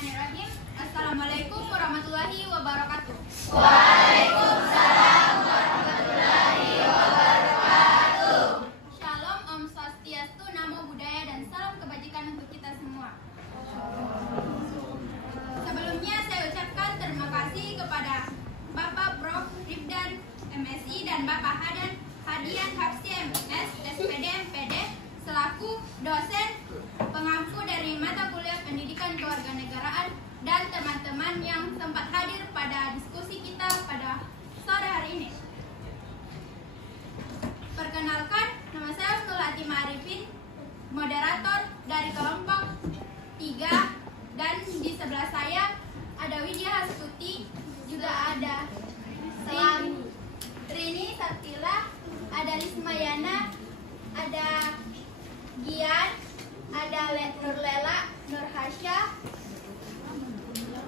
Bismillahirrahmanirrahim. Assalamualaikum warahmatullahi wabarakatuh. Waalaikumsalam warahmatullahi wabarakatuh. Shalom, Om Swastiastu, Namo Buddhaya, dan salam kebajikan untuk kita semua. Sebelumnya saya ucapkan terima kasih kepada Bapak Prof. Rifdan MSI dan Bapak Hadian Hapsi MS SPD MPD selaku dosen pengampu dari mata kuliah pendidikan kewarganegaraan dan teman-teman yang sempat hadir pada diskusi kita pada sore hari ini. Perkenalkan, nama saya Husnul Atima Arifin, moderator dari kelompok 3, dan di sebelah saya ada Widya Hastuti, juga ada Rini Satila, ada Lismayana, ada Gian, ada Nurlela, Nurhasya,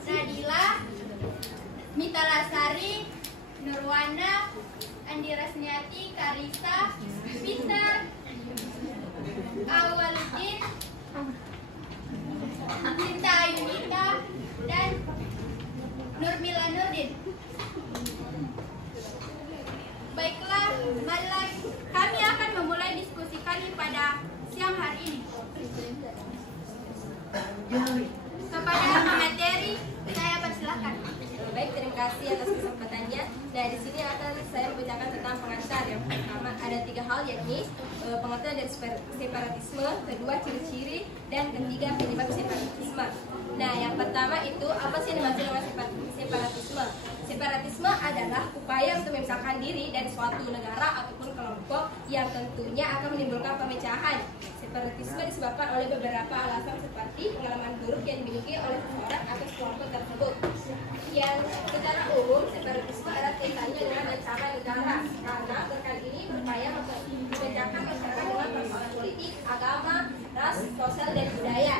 Nadila, Mita Lasari, Nurwana, Andi Rasniati, Karisa, Peter, Awaludin, Cinta Ayunita, dan Nurmila Nurdin. Baiklah, marilah kami akan memulai diskusi kami pada siang hari ini. Kepada pemateri, saya persilahkan. Baik, terima kasih atas kesempatannya. Nah, di sini akan saya membacakan tentang pengantar. Yang pertama ada 3 hal, yakni pengertian dari separatisme, kedua ciri-ciri, dan ketiga penyebab separatisme. Nah, yang pertama itu apa sih yang dimaksud dengan separatisme? Separatisme adalah upaya untuk memisahkan diri dari suatu negara ataupun kelompok yang tentunya akan menimbulkan pemecahan. Separatisme disebabkan oleh beberapa alasan seperti pengalaman buruk yang dimiliki oleh seseorang atau kelompok tersebut. Yang secara umum, separatisme adalah kaitannya dengan ancaman negara karena gerakan ini berupaya memecahkan masyarakat dengan persoalan politik, agama, ras, sosial, dan budaya.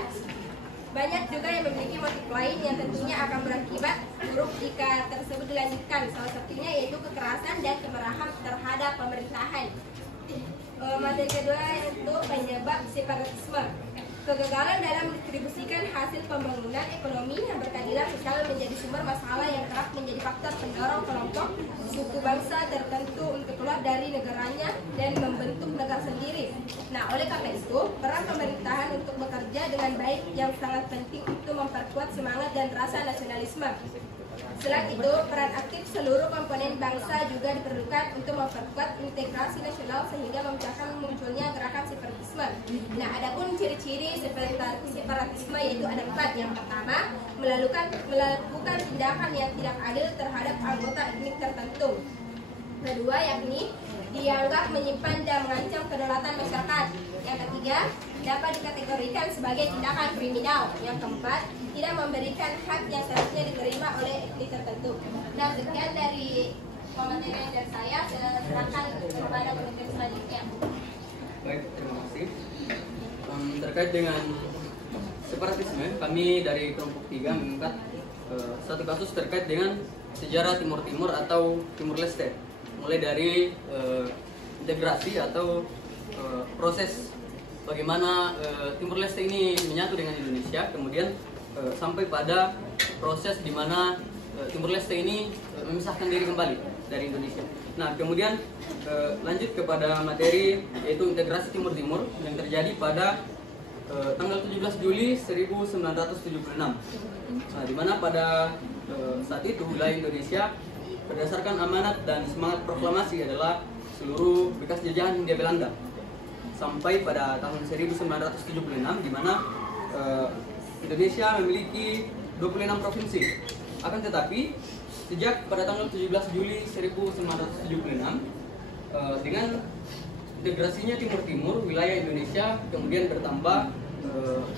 Banyak juga yang memiliki motif lain yang tentunya akan berakibat buruk jika tersebut dilanjutkan. Salah satunya yaitu kekerasan dan kemarahan terhadap pemerintahan. Materi kedua yaitu penyebab separatisme. Kegagalan dalam mendistribusikan hasil pembangunan ekonomi yang berkeadilan sosial menjadi sumber masalah yang kerap menjadi faktor pendorong kelompok suku bangsa tertentu untuk keluar dari negaranya dan membentuk negara sendiri. Nah, oleh karena itu, peran pemerintahan untuk bekerja dengan baik yang sangat penting untuk memperkuat semangat dan rasa nasionalisme. Selain itu, peran aktif seluruh komponen bangsa juga diperlukan untuk memperkuat integrasi nasional sehingga memecahkan munculnya gerakan separatisme. Nah, adapun ciri-ciri separatisme yaitu ada 4. Yang pertama, melakukan tindakan yang tidak adil terhadap anggota etnik tertentu. Kedua, yakni dianggap menyimpan dan mengancam kedaulatan masyarakat. Yang ketiga, dapat dikategorikan sebagai tindakan kriminal. Yang keempat, tidak memberikan hak yang seharusnya diterima oleh etnik tertentu. Nah, sekian dari pematerian dari saya. Silakan kepada komentar selanjutnya. Baik, terima kasih. Terkait dengan separatisme, kami dari kelompok 3 mengangkat satu kasus terkait dengan sejarah Timur Timur atau Timur Leste, mulai dari integrasi atau proses bagaimana Timur Leste ini menyatu dengan Indonesia, kemudian sampai pada proses di mana Timur Leste ini memisahkan diri kembali dari Indonesia. Nah, kemudian lanjut kepada materi yaitu integrasi Timur Timur yang terjadi pada tanggal 17 Juli 1976. Nah, di mana pada saat itu wilayah Indonesia berdasarkan amanat dan semangat proklamasi adalah seluruh bekas jajahan Hindia Belanda. Sampai pada tahun 1976 di mana Indonesia memiliki 26 provinsi. Akan tetapi sejak pada tanggal 17 Juli 1976 dengan integrasinya Timur Timur, wilayah Indonesia kemudian bertambah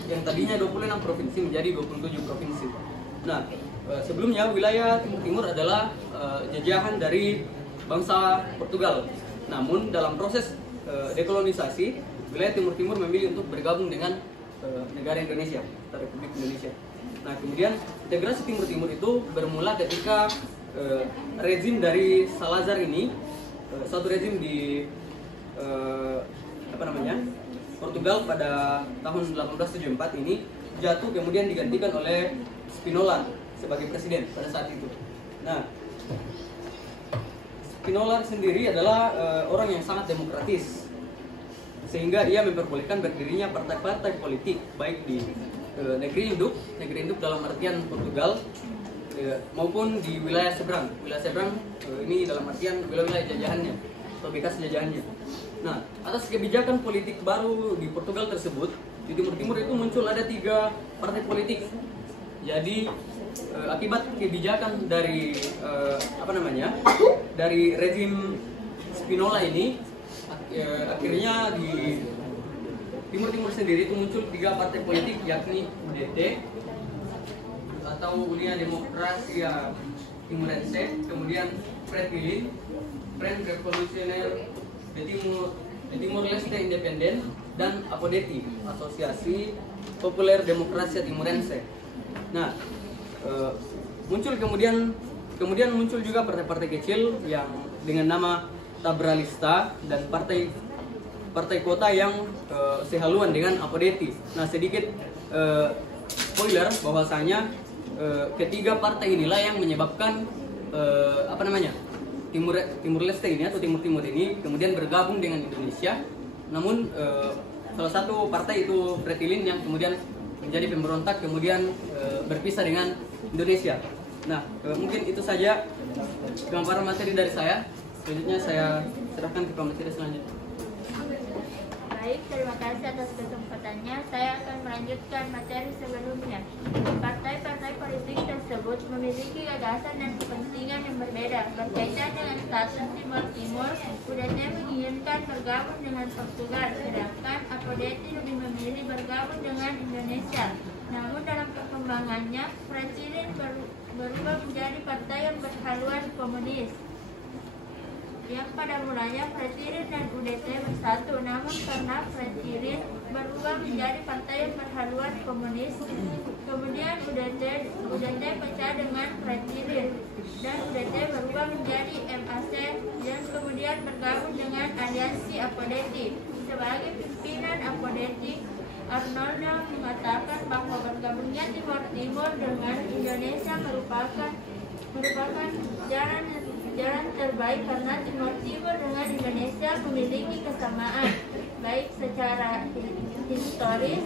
yang tadinya 26 provinsi menjadi 27 provinsi. Nah, sebelumnya wilayah Timur Timur adalah jajahan dari bangsa Portugal. Namun dalam proses dekolonisasi, wilayah Timur Timur memilih untuk bergabung dengan negara Indonesia, Republik Indonesia. Nah, kemudian integrasi Timur Timur itu bermula ketika rezim dari Salazar ini, suatu rezim di Portugal pada tahun 1874 ini jatuh kemudian digantikan oleh Spinola sebagai presiden pada saat itu. Nah, Spinola sendiri adalah orang yang sangat demokratis, sehingga ia memperbolehkan berdirinya partai-partai politik baik di negeri induk dalam artian Portugal maupun di wilayah seberang. Wilayah seberang ini dalam artian wilayah jajahannya atau bekas jajahannya. Nah, atas kebijakan politik baru di Portugal tersebut, di Timur Timur itu muncul ada 3 partai politik. Jadi akibat kebijakan dari dari rezim Spinola ini, akhirnya di Timur Timur sendiri itu muncul 3 partai politik, yakni UDT atau Unia Demokrasia Timurense, kemudian Fretilin, Front Revolusioner de Timur Leste Independen, dan APODETI, Asosiasi Populer Demokrasia Timurense. Nah, muncul kemudian muncul juga partai-partai kecil yang dengan nama Tabralista dan partai kota yang sehaluan dengan APODETI. Nah, sedikit spoiler bahwasanya ketiga partai inilah yang menyebabkan Timur Leste ini atau Timur Timur ini kemudian bergabung dengan Indonesia. Namun salah satu partai itu Fretilin yang kemudian menjadi pemberontak, kemudian berpisah dengan Indonesia. Nah, mungkin itu saja gambaran materi dari saya. Selanjutnya saya serahkan ke pemateri selanjutnya. Baik, terima kasih atas kesempatannya. Saya akan melanjutkan materi sebelumnya. Partai-partai politik tersebut memiliki gagasan dan kepentingan yang berbeda. Berkaitan dengan status Timur Timur, UDT menginginkan bergabung dengan Portugal, sedangkan APODETI lebih memilih bergabung dengan Indonesia. Namun dalam perkembangannya, Fretilin berubah menjadi partai yang berhaluan komunis, yang pada mulanya Fretilin dan UDT bersatu, namun karena Fretilin berubah menjadi partai yang berhaluan komunis, kemudian UDT pecah dengan Fretilin dan UDT berubah menjadi MAC dan kemudian bergabung dengan aliansi APODETI. Sebagai pimpinan APODETI, Arnoldo mengatakan bahwa bergabungnya Timur Timur dengan Indonesia merupakan jalan terbaik karena Timur Timur dengan Indonesia memiliki kesamaan baik secara historis,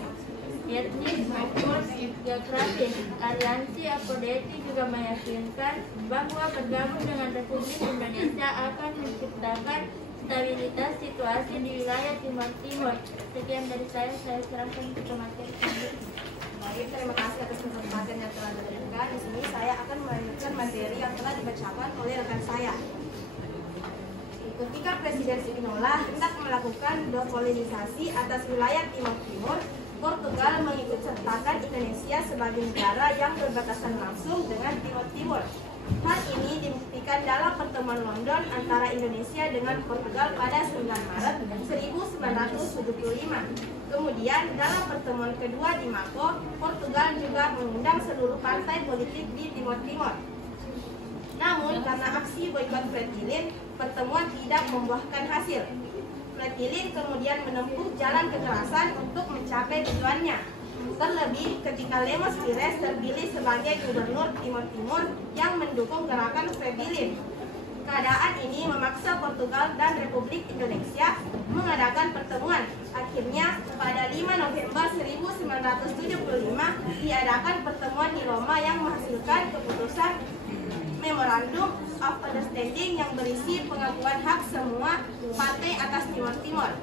etnis maupun geografis. Aliansi APODETI juga meyakinkan bahwa bergabung dengan Republik Indonesia akan menciptakan stabilitas situasi di wilayah Timur Timur. Sekian dari saya serahkan ke pemateri. Baik, terima kasih atas kesempatan yang telah diberikan. Di sini saya akan melanjutkan materi yang telah dibacakan oleh rekan saya. Ketika Presiden Spinola hendak melakukan dekolonisasi atas wilayah Timur Timur, Portugal mengikut sertakan Indonesia sebagai negara yang berbatasan langsung dengan Timur Timur. Hal ini dibuktikan dalam pertemuan London antara Indonesia dengan Portugal pada 9 Maret 1975. Kemudian dalam pertemuan kedua di Mako, Portugal juga mengundang seluruh partai politik di Timur Timur. Namun karena aksi boikot Fretilin, pertemuan tidak membuahkan hasil. Fretilin kemudian menempuh jalan kekerasan untuk mencapai tujuannya. Terlebih ketika Lemos Pires terpilih sebagai gubernur Timur Timur yang mendukung gerakan Fretilin. Keadaan ini memaksa Portugal dan Republik Indonesia mengadakan pertemuan. Akhirnya pada 5 November 1975 diadakan pertemuan di Roma yang menghasilkan keputusan Memorandum of Understanding yang berisi pengakuan hak semua partai atas Timur Timur.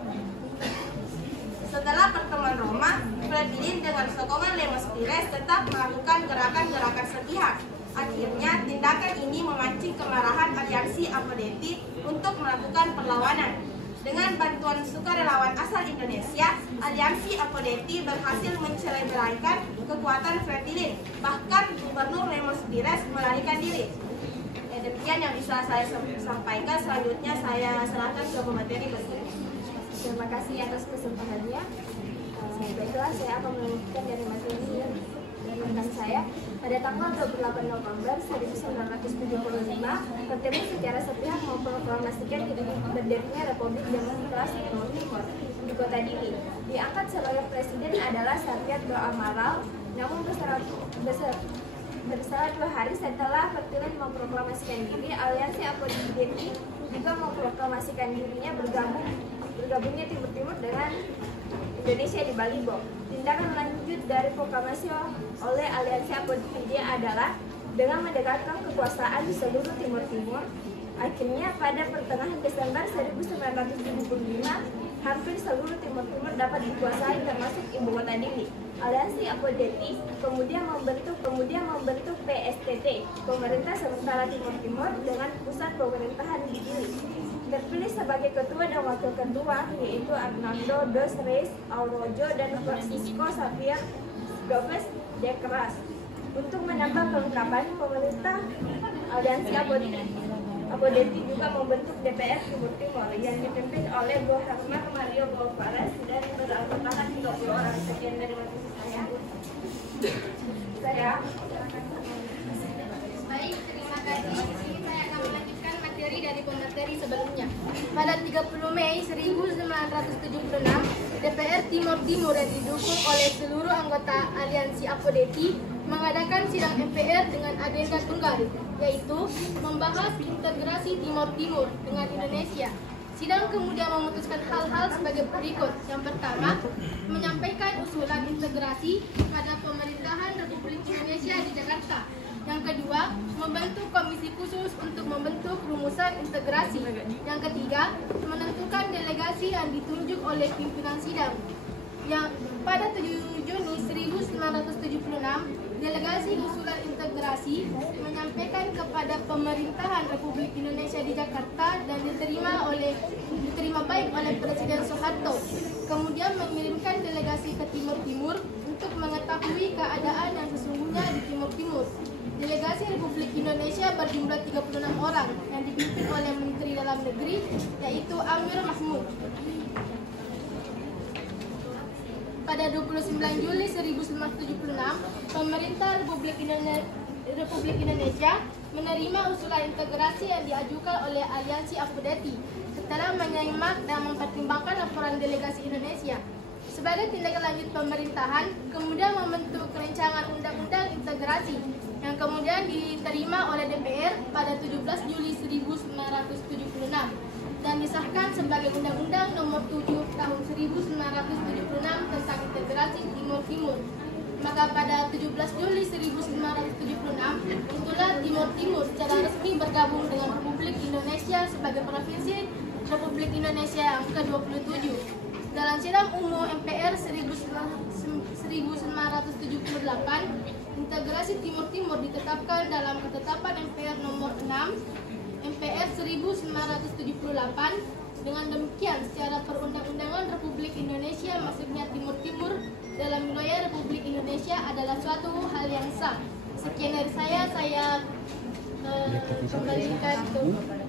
Setelah pertemuan Roma, Fretilin dengan sokongan Lemos Pires tetap melakukan gerakan-gerakan sepihak. Akhirnya, tindakan ini memancing kemarahan aliansi APODETI untuk melakukan perlawanan. Dengan bantuan sukarelawan asal Indonesia, aliansi APODETI berhasil mencerai-beraikan kekuatan Fretilin. Bahkan Gubernur Lemos Pires melarikan diri. Demikian yang bisa saya sampaikan. Selanjutnya saya serahkan ke pemateri berikutnya. Terima kasih atas kesempatannya. Baiklah, saya akan melanjutkan dari materi dari rekan saya. Pada tanggal 28 November 1975, bertemu secara sepihak memproklamasikan berdirinya Republik Demokrasi Timur Timur di kota Dili. Diangkat sebagai presiden adalah Satyat Do Amaral Namun berselang 2 hari setelah Portugal memproklamasikan diri, Aliansi Apo-Deti juga memproklamasikan dirinya bergabungnya Timur Timur dengan Indonesia di Balibo. Tindakan lanjut dari proklamasi oleh Aliansi Apo-Deti adalah dengan mendekatkan kekuasaan di seluruh Timur Timur. Akhirnya pada pertengahan Desember 1975, hampir seluruh Timur Timur dapat dikuasai termasuk ibu kota Dili. Aliansi Apo-Deti kemudian membentuk PSTT, Pemerintah Sementara Timur Timur, dengan pusat pemerintahan di Dili. Terpilih sebagai ketua dan wakil ketua yaitu Arnaldo dos Reis Aurojo dan Francisco Xavier Gomes de Cras. Untuk menambah kelengkapan, pemerintah Aliansi Apo-Deti juga membentuk DPR Timur Timur yang dipimpin oleh Boherman Mario Alvarez dan beranggotakan 30 orang. Sekian dari materi saya. Baik, terima kasih. Di sini saya akan melanjutkan materi dari pemateri sebelumnya. Pada 30 Mei 1976, DPR Timur Timur yang didukung oleh seluruh anggota Aliansi Apo-Deti mengadakan sidang MPR dengan agenda tunggal, yaitu membahas integrasi Timur Timur dengan Indonesia. Sidang kemudian memutuskan hal-hal sebagai berikut. Yang pertama, menyampaikan usulan integrasi pada pemerintahan Republik Indonesia di Jakarta. Yang kedua, membentuk komisi khusus untuk membentuk rumusan integrasi. Yang ketiga, menentukan delegasi yang ditunjuk oleh pimpinan sidang. Yang pada 7 Juni 1976, delegasi usulan integrasi menyampaikan kepada pemerintahan Republik Indonesia di Jakarta dan diterima baik oleh Presiden Soeharto. Kemudian mengirimkan delegasi ke Timur Timur untuk mengetahui keadaan yang sesungguhnya di Timur Timur. Delegasi Republik Indonesia berjumlah 36 orang yang dipimpin oleh Menteri Dalam Negeri yaitu Amir Mahmud. Pada 29 Juli 1976, pemerintah Republik Indonesia menerima usulan integrasi yang diajukan oleh Aliansi Apo-Deti setelah menyimak dan mempertimbangkan laporan delegasi Indonesia. Sebagai tindak lanjut pemerintahan, kemudian membentuk rancangan undang-undang integrasi yang kemudian diterima oleh DPR pada 17 Juli 1976 dan disahkan sebagai Undang-Undang Nomor 7 Tahun 1976 tentang integrasi Timur Timur. Maka pada 17 Juli 1976, itulah Timur Timur secara resmi bergabung dengan Republik Indonesia sebagai Provinsi Republik Indonesia yang ke-27. Dalam sidang umum MPR 1978, integrasi Timur Timur ditetapkan dalam ketetapan MPR nomor 6 MPR 1978. Dengan demikian, secara perundang-undangan Republik Indonesia masuknya Timur Timur dalam wilayah Republik Indonesia adalah suatu hal yang sah. Sekian dari saya kembalikan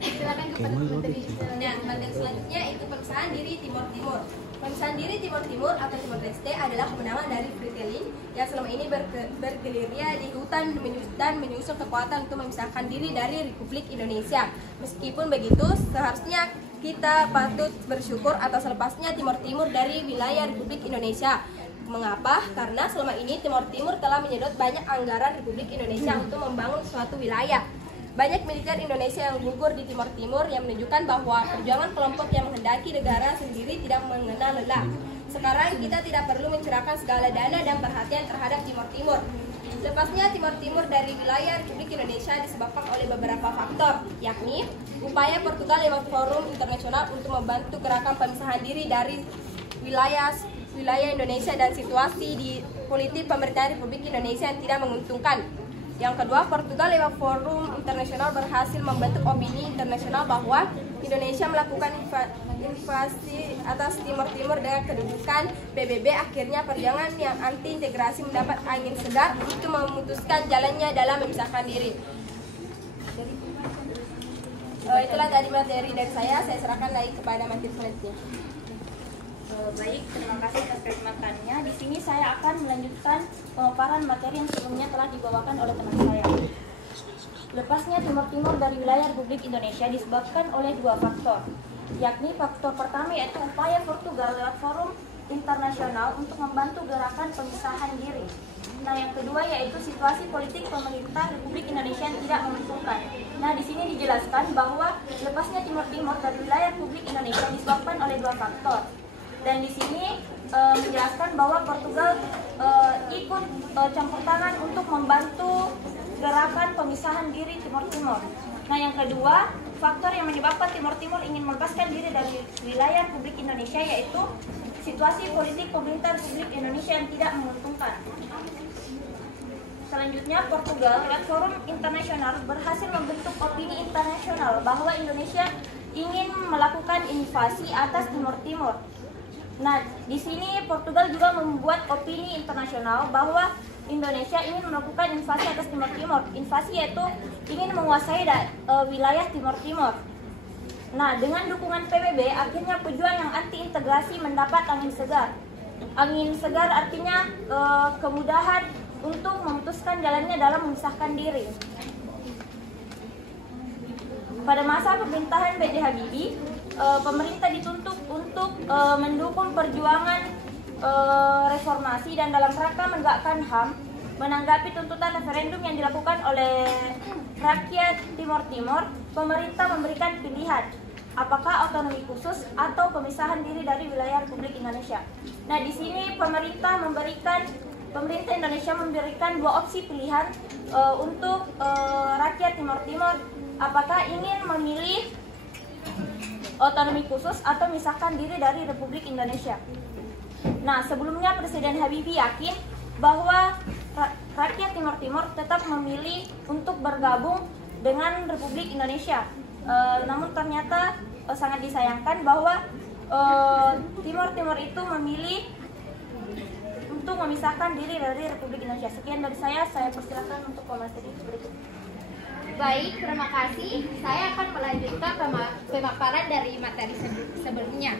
silakan kepada pemateri. Dan materi selanjutnya itu pemisahan diri Timur Timur. Pemisahan diri Timur Timur atau Timor Leste adalah kemenangan dari Fritelli yang selama ini bergerilya di hutan dan menyusun kekuatan untuk memisahkan diri dari Republik Indonesia. Meskipun begitu, seharusnya kita patut bersyukur atas lepasnya Timur Timur dari wilayah Republik Indonesia. Mengapa? Karena selama ini Timur Timur telah menyedot banyak anggaran Republik Indonesia untuk membangun suatu wilayah. Banyak militer Indonesia yang gugur di Timur Timur yang menunjukkan bahwa perjuangan kelompok yang menghendaki negara sendiri tidak mengenal lelah. Sekarang kita tidak perlu mencurahkan segala dana dan perhatian terhadap Timur Timur. Lepasnya Timur Timur dari wilayah Republik Indonesia disebabkan oleh beberapa faktor, yakni upaya Portugal lewat forum internasional untuk membantu gerakan pemisahan diri dari wilayah Indonesia dan situasi di politik pemerintahan Republik Indonesia yang tidak menguntungkan. Yang kedua, Portugal lewat forum internasional berhasil membentuk opini internasional bahwa Indonesia melakukan invasi atas Timur Timur dengan kedudukan PBB. Akhirnya perjuangan yang anti integrasi mendapat angin segar untuk memutuskan jalannya dalam memisahkan diri. Itulah tadi materi dari saya serahkan lagi kepada materi selanjutnya. Baik, terima kasih atas kesempatannya. Di sini saya akan melanjutkan pemaparan materi yang sebelumnya telah dibawakan oleh teman saya. Lepasnya Timur Timur dari wilayah Republik Indonesia disebabkan oleh dua faktor, yakni faktor pertama yaitu upaya Portugal lewat forum internasional untuk membantu gerakan pemisahan diri. Nah, yang kedua yaitu situasi politik pemerintah Republik Indonesia yang tidak menguntungkan. Nah, di sini dijelaskan bahwa lepasnya Timor Timur dari wilayah Republik Indonesia disebabkan oleh dua faktor. Dan di sini menjelaskan bahwa Portugal ikut campur tangan untuk membantu gerakan pemisahan diri Timor Timur. Nah, yang kedua, faktor yang menyebabkan Timor Timur ingin melepaskan diri dari wilayah Republik Indonesia yaitu situasi politik pemerintah Republik Indonesia yang tidak menguntungkan. Selanjutnya, Portugal lewat forum internasional berhasil membentuk opini internasional bahwa Indonesia ingin melakukan invasi atas Timor Timur. Nah, di sini Portugal juga membuat opini internasional bahwa Indonesia ingin melakukan invasi atas Timor Timur. Invasi yaitu ingin menguasai wilayah Timor Timur. Nah, dengan dukungan PBB, akhirnya pejuang yang anti-integrasi mendapat angin segar. Angin segar artinya kemudahan untuk memutuskan jalannya dalam memisahkan diri. Pada masa pemerintahan B.J. Habibie, pemerintah dituntut untuk mendukung perjuangan reformasi dan dalam rangka menegakkan HAM, menanggapi tuntutan referendum yang dilakukan oleh rakyat Timor Timur, pemerintah memberikan pilihan apakah otonomi khusus atau pemisahan diri dari wilayah Republik Indonesia. Nah, di sini pemerintah Indonesia memberikan dua opsi pilihan untuk rakyat Timor Timur, apakah ingin memilih otonomi khusus atau memisahkan diri dari Republik Indonesia. Nah, sebelumnya Presiden Habibie yakin bahwa rakyat Timor Timur tetap memilih untuk bergabung dengan Republik Indonesia. Namun ternyata sangat disayangkan bahwa Timor Timur itu memilih untuk memisahkan diri dari Republik Indonesia. Sekian dari saya persilakan untuk komentari berikut. Baik, terima kasih. Saya akan melanjutkan pemaparan dari materi sebelumnya.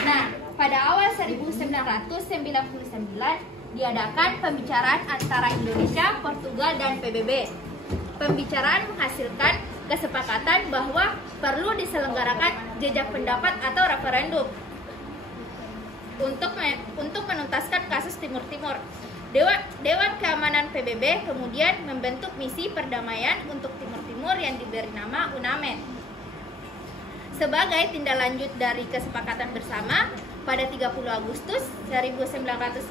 Nah, pada awal 1999 diadakan pembicaraan antara Indonesia, Portugal, dan PBB. Pembicaraan menghasilkan kesepakatan bahwa perlu diselenggarakan jejak pendapat atau referendum untuk menuntaskan kasus Timur Timur. Dewan Keamanan PBB kemudian membentuk misi perdamaian untuk Timur Timur yang diberi nama UNAMED. Sebagai tindak lanjut dari kesepakatan bersama, pada 30 Agustus 1999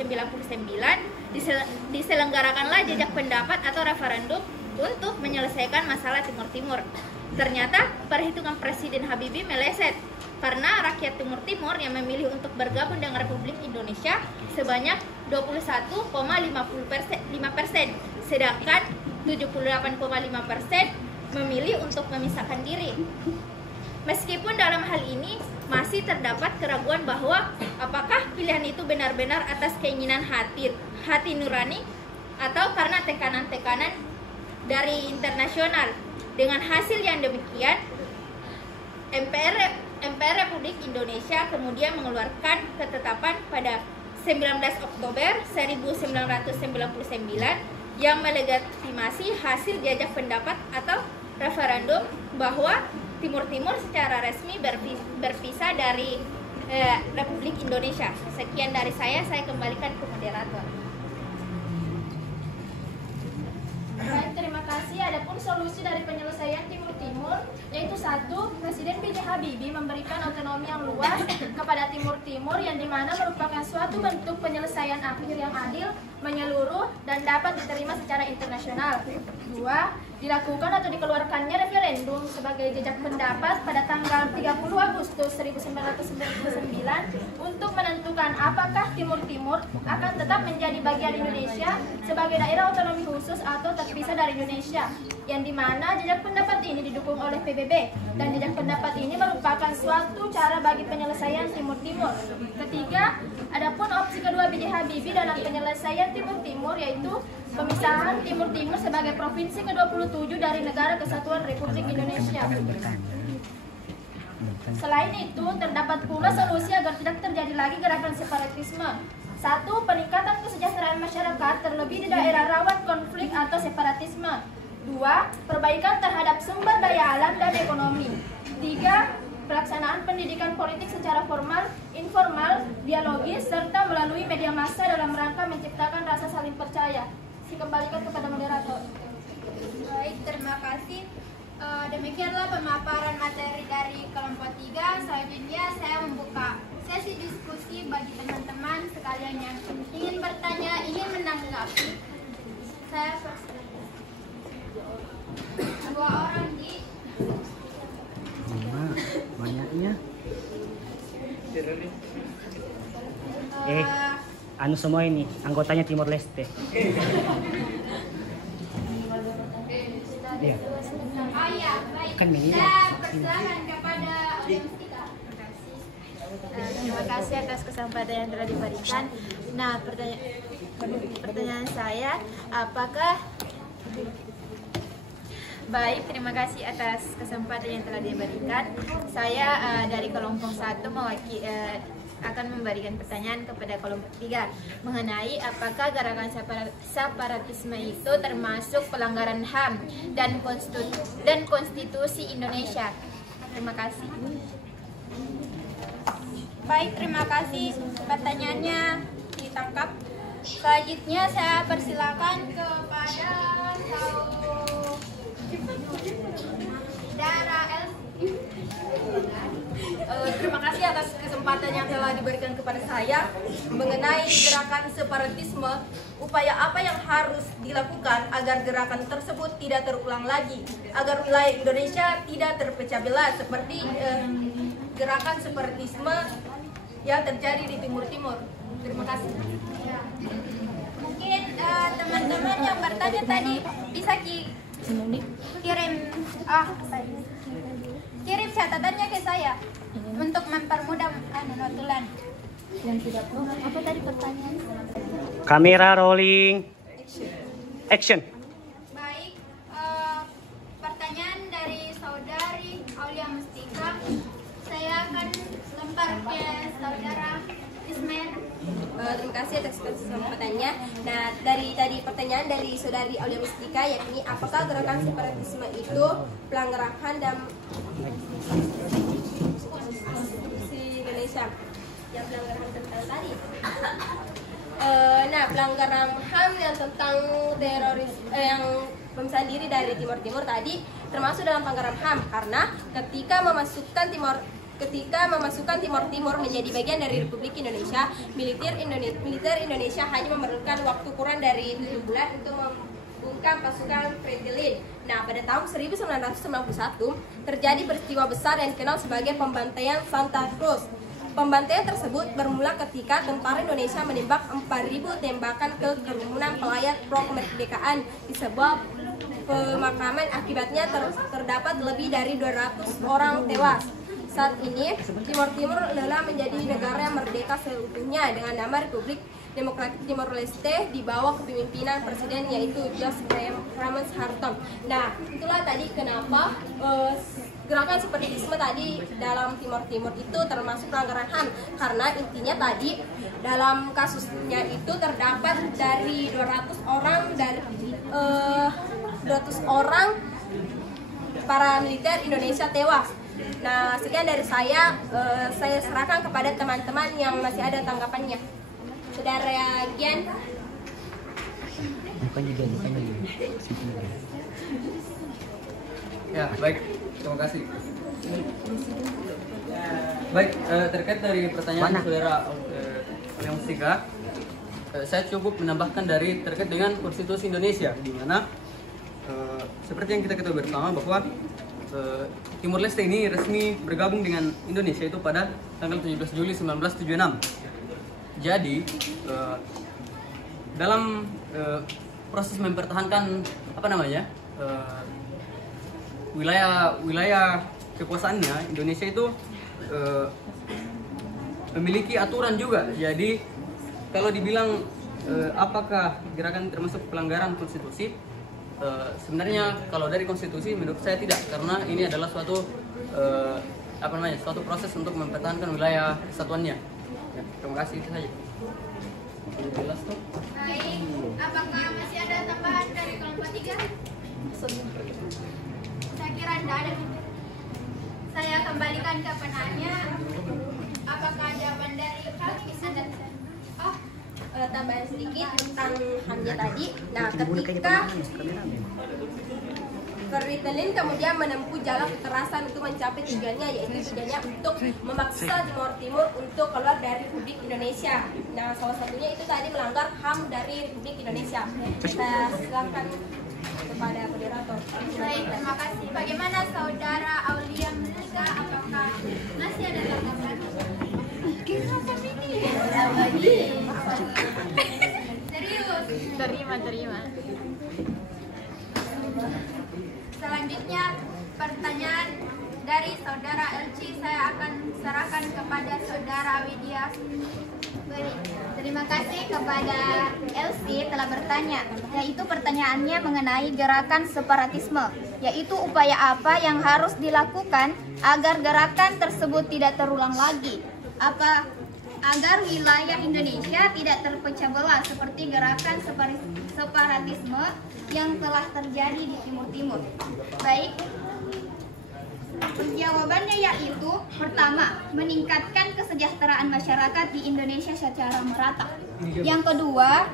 diselenggarakanlah jejak pendapat atau referendum untuk menyelesaikan masalah Timur Timur. Ternyata perhitungan Presiden Habibie meleset karena rakyat Timur Timur yang memilih untuk bergabung dengan Republik Indonesia sebanyak 21,5%, sedangkan 78,5% memilih untuk memisahkan diri. Meskipun dalam hal ini masih terdapat keraguan bahwa apakah pilihan itu benar-benar atas keinginan hati nurani atau karena tekanan-tekanan dari internasional. Dengan hasil yang demikian, MPR Republik Indonesia kemudian mengeluarkan ketetapan pada 19 Oktober 1999 yang melegitimasi hasil jajak pendapat atau referendum bahwa Timur Timur secara resmi berpisah dari Republik Indonesia. Sekian dari saya kembalikan ke moderator. Baik, terima kasih. Adapun solusi dari penyelesaian Timur Timur yaitu 1. Presiden B.J. Habibie memberikan otonomi yang luas kepada Timur Timur yang dimana merupakan suatu bentuk penyelesaian akhir yang adil, menyeluruh, dan dapat diterima secara internasional. 2. Dilakukan atau dikeluarkannya referendum sebagai jejak pendapat pada tanggal 30 Agustus 1999 untuk menentukan apakah Timur Timur akan tetap menjadi bagian Indonesia sebagai daerah otonomi khusus atau terpisah dari Indonesia, yang dimana jejak pendapat ini didukung oleh PBB, dan jejak pendapat ini merupakan suatu cara bagi penyelesaian Timur Timur. 3. Adapun opsi kedua B.J. Habibie dalam penyelesaian Timur Timur yaitu pemisahan Timur Timur sebagai provinsi ke-27 dari Negara Kesatuan Republik Indonesia. Selain itu, terdapat pula solusi agar tidak terjadi lagi gerakan separatisme. 1. Peningkatan kesejahteraan masyarakat terlebih di daerah rawan konflik atau separatisme. 2. Perbaikan terhadap sumber daya alam dan ekonomi. 3. pelaksanaan pendidikan politik secara formal, informal, dialogis, serta melalui media massa dalam rangka menciptakan rasa saling percaya. Dikembalikan kepada moderator. Baik, terima kasih. Demikianlah pemaparan materi dari kelompok 3. Selanjutnya saya membuka sesi diskusi bagi teman-teman sekalian yang ingin bertanya, ingin menanggapi. Saya dua orang di banyaknya. Anu semua ini anggotanya Timor Leste. Iya. Oh iya, baik. Kan ini Saya persilakan kepada Mustika. Terima kasih atas kesempatan yang telah diberikan. Nah, pertanyaan saya, apakah baik, terima kasih atas kesempatan yang telah diberikan. Saya dari kelompok 1 akan memberikan pertanyaan kepada kelompok 3 mengenai apakah gerakan separatisme itu termasuk pelanggaran HAM dan konstitusi Indonesia. Terima kasih. Baik, terima kasih. Pertanyaannya ditangkap. Selanjutnya saya persilakan kepada saudara Elsie. Terima kasih atas kesempatan yang telah diberikan kepada saya mengenai gerakan separatisme. Upaya apa yang harus dilakukan agar gerakan tersebut tidak terulang lagi, agar wilayah Indonesia tidak terpecah belah seperti gerakan separatisme yang terjadi di Timur-Timur. Terima kasih. Mungkin teman-teman yang bertanya tadi bisa kirim catatannya ke saya untuk mempermudah notulan. Yang tidak tahu apa tadi pertanyaan? Kamera rolling. Action. Baik, pertanyaan dari saudari Aulia Mustika. Saya akan lempar ke saudara Ismail. Terima kasih atas kesempatannya. Nah, dari tadi pertanyaan dari saudari Aulia Mustika, yakni apakah gerakan separatisme itu pelanggaran HAM dan konstitusi Indonesia? Yang pelanggaran HAM tentang tadi. Nah, pelanggaran HAM yang tentang teroris yang pemisahan diri dari Timur-Timur tadi termasuk dalam pelanggaran HAM karena ketika memasukkan Timur-Timur menjadi bagian dari Republik Indonesia, militer Indonesia hanya memerlukan waktu kurang dari 7 bulan untuk membungkam pasukan Fretilin. Nah, pada tahun 1991 terjadi peristiwa besar yang dikenal sebagai pembantaian Santa Cruz. Pembantaian tersebut bermula ketika tentara Indonesia menembak 4.000 tembakan ke kerumunan pelayat pro kemerdekaan di sebuah pemakaman. Akibatnya terdapat lebih dari 200 orang tewas. Saat ini, Timur-Timur adalah menjadi negara yang merdeka seutuhnya dengan nama Republik Demokratik Timor Leste di bawah kepemimpinan presiden yaitu Joseph Ramos Hartom. Nah, itulah tadi kenapa gerakan separatisme tadi dalam Timur-Timur itu termasuk pelanggaran HAM karena intinya tadi dalam kasusnya itu terdapat dari 200 orang para militer Indonesia tewas. Nah, sekian dari saya serahkan kepada teman-teman yang masih ada tanggapannya. Saudara Gian. Bukan juga. Ya, baik. Terima kasih. Baik, terkait dari pertanyaan saudara yang Mustika, saya cukup menambahkan dari terkait dengan Konstitusi Indonesia, di mana seperti yang kita ketahui bersama bahwa Timor Leste ini resmi bergabung dengan Indonesia itu pada tanggal 17 Juli 1976. Jadi dalam proses mempertahankan wilayah kekuasaannya, Indonesia itu memiliki aturan juga. Jadi kalau dibilang apakah gerakan termasuk pelanggaran konstitusi, sebenarnya kalau dari konstitusi menurut saya tidak, karena ini adalah suatu proses untuk mempertahankan wilayah kesatuannya. Ya, terima kasih, itu saja. Jelas tuh. Baik, apakah masih ada tambahan dari kelompok 3? Saya kira tidak ada. Saya akan kembalikan ke penanya. Apakah jawaban dari kami ada? Oh, tambahan sedikit tentang Hamzah tadi. Nah, ketika Friedlin kemudian menempuh jalan kekerasan untuk mencapai tujuannya, yaitu tujuannya untuk memaksa Timor Timur untuk keluar dari Republik Indonesia. Nah, salah satunya itu tadi melanggar HAM dari Republik Indonesia. Kita silakan kepada moderator. Baik, terima kasih. Bagaimana Saudara Aulia Melika? Apakah masih ada tanggapan? Serius? Terima. Selanjutnya pertanyaan dari Saudara Elci saya akan serahkan kepada Saudara Widya. Baik, terima kasih kepada Elsie telah bertanya, yaitu pertanyaannya mengenai gerakan separatisme, yaitu upaya apa yang harus dilakukan agar gerakan tersebut tidak terulang lagi. Agar wilayah Indonesia tidak terpecah belah seperti gerakan separatisme yang telah terjadi di Timur Timur. Baik, jawabannya yaitu pertama, meningkatkan kesejahteraan masyarakat di Indonesia secara merata. Yang kedua,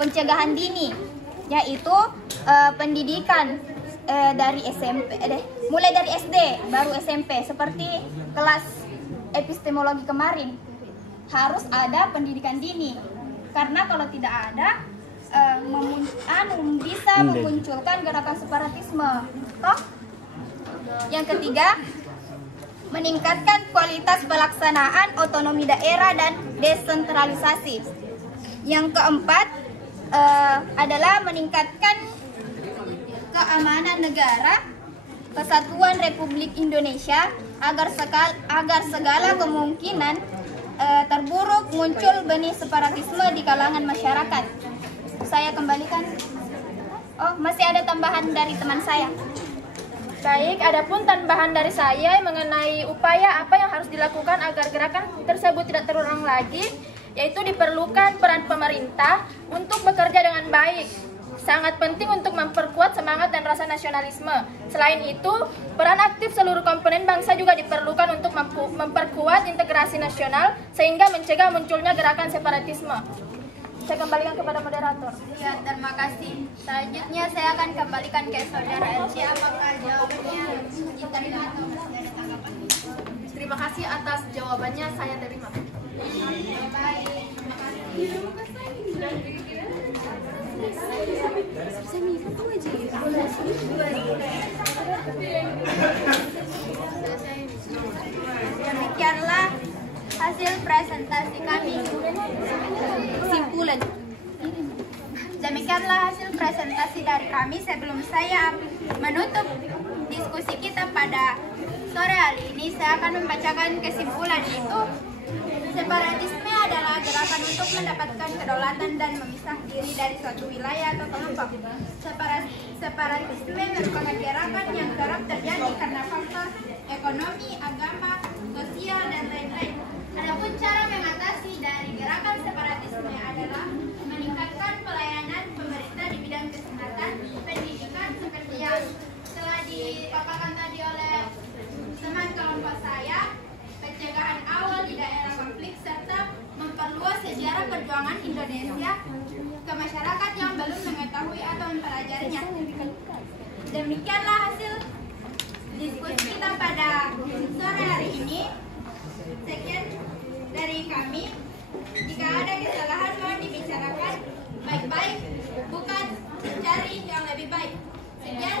pencegahan dini, yaitu pendidikan dari SMP, mulai dari SD baru SMP, seperti kelas epistemologi kemarin harus ada pendidikan dini, karena kalau tidak ada bisa memunculkan gerakan separatisme. Toh? Yang ketiga, meningkatkan kualitas pelaksanaan otonomi daerah dan desentralisasi. Yang keempat adalah meningkatkan keamanan negara, kesatuan Republik Indonesia agar segala kemungkinan terburuk muncul benih separatisme di kalangan masyarakat. Saya kembalikan. Oh, masih ada tambahan dari teman saya. Baik, adapun tambahan dari saya mengenai upaya apa yang harus dilakukan agar gerakan tersebut tidak terulang lagi, yaitu diperlukan peran pemerintah untuk bekerja dengan baik. Sangat penting untuk memperkuat semangat dan rasa nasionalisme. Selain itu, peran aktif seluruh komponen bangsa juga diperlukan untuk memperkuat integrasi nasional sehingga mencegah munculnya gerakan separatisme. Saya kembalikan kepada moderator. Ya, terima kasih. Selanjutnya saya akan kembalikan ke Saudara Elci. Apakah jawabannya diterima atau masih ada tanggapan? Terima kasih atas jawabannya, saya terima. Baik, terima kasih. Demikianlah hasil presentasi kami. Kesimpulan. Demikianlah hasil presentasi dari kami. Sebelum saya menutup diskusi kita pada sore hari ini, saya akan membacakan kesimpulan, yaitu separatisme adalah gerakan untuk mendapatkan kedaulatan dan memisah diri dari suatu wilayah atau kelompok. Separatisme merupakan gerakan yang kerap terjadi karena faktor ekonomi, agama, sosial, dan lain-lain. Adapun cara mengatasi dari gerakan separatisme adalah meningkatkan pelayanan pemerintah di bidang kesehatan, pendidikan, seperti yang telah dipaparkan tadi oleh teman kelompok saya, pencegahan awal di daerah konflik, serta memperluas sejarah perjuangan Indonesia ke masyarakat yang belum mengetahui atau mempelajarinya. Demikianlah hasil diskusi kita pada sore hari ini. Sekian dari kami. Jika ada kesalahan mohon dibicarakan baik-baik, bukan mencari yang lebih baik. Sekian.